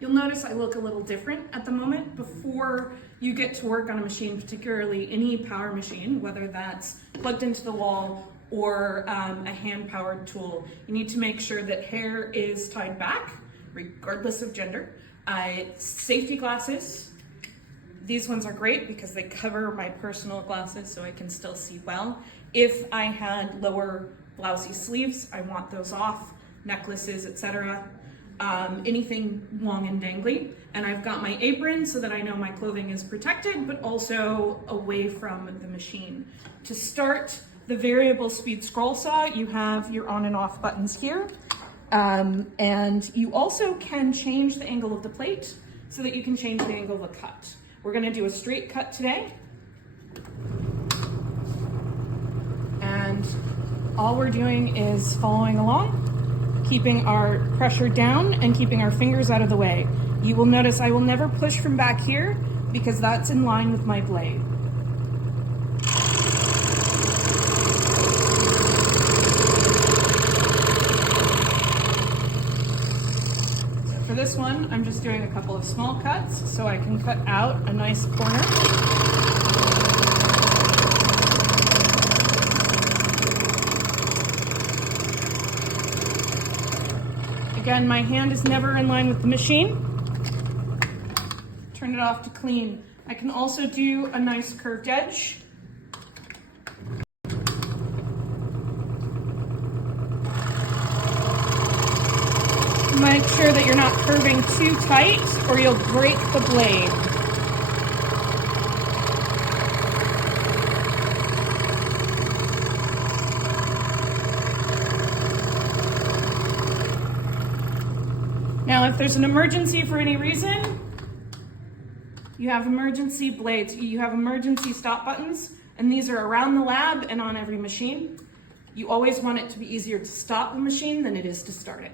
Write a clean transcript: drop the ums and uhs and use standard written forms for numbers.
You'll notice I look a little different at the moment. Before you get to work on a machine, particularly any power machine, whether that's plugged into the wall or a hand-powered tool, you need to make sure that hair is tied back, regardless of gender. Safety glasses. These ones are great because they cover my personal glasses so I can still see well. If I had lower blousey sleeves, I want those off, necklaces, etc. Anything long and dangly. And I've got my apron so that I know my clothing is protected, but also away from the machine. To start the variable speed scroll saw, you have your on and off buttons here. And you also can change the angle of the plate so that you can change the angle of the cut. We're gonna do a straight cut today. And all we're doing is following along, keeping our pressure down and keeping our fingers out of the way. You will notice I will never push from back here because that's in line with my blade. For this one, I'm just doing a couple of small cuts so I can cut out a nice corner. Again, my hand is never in line with the machine. Turn it off to clean. I can also do a nice curved edge. Make sure that you're not curving too tight or you'll break the blade. Now, if there's an emergency for any reason, you have emergency blades. You have emergency stop buttons, and these are around the lab and on every machine. You always want it to be easier to stop the machine than it is to start it.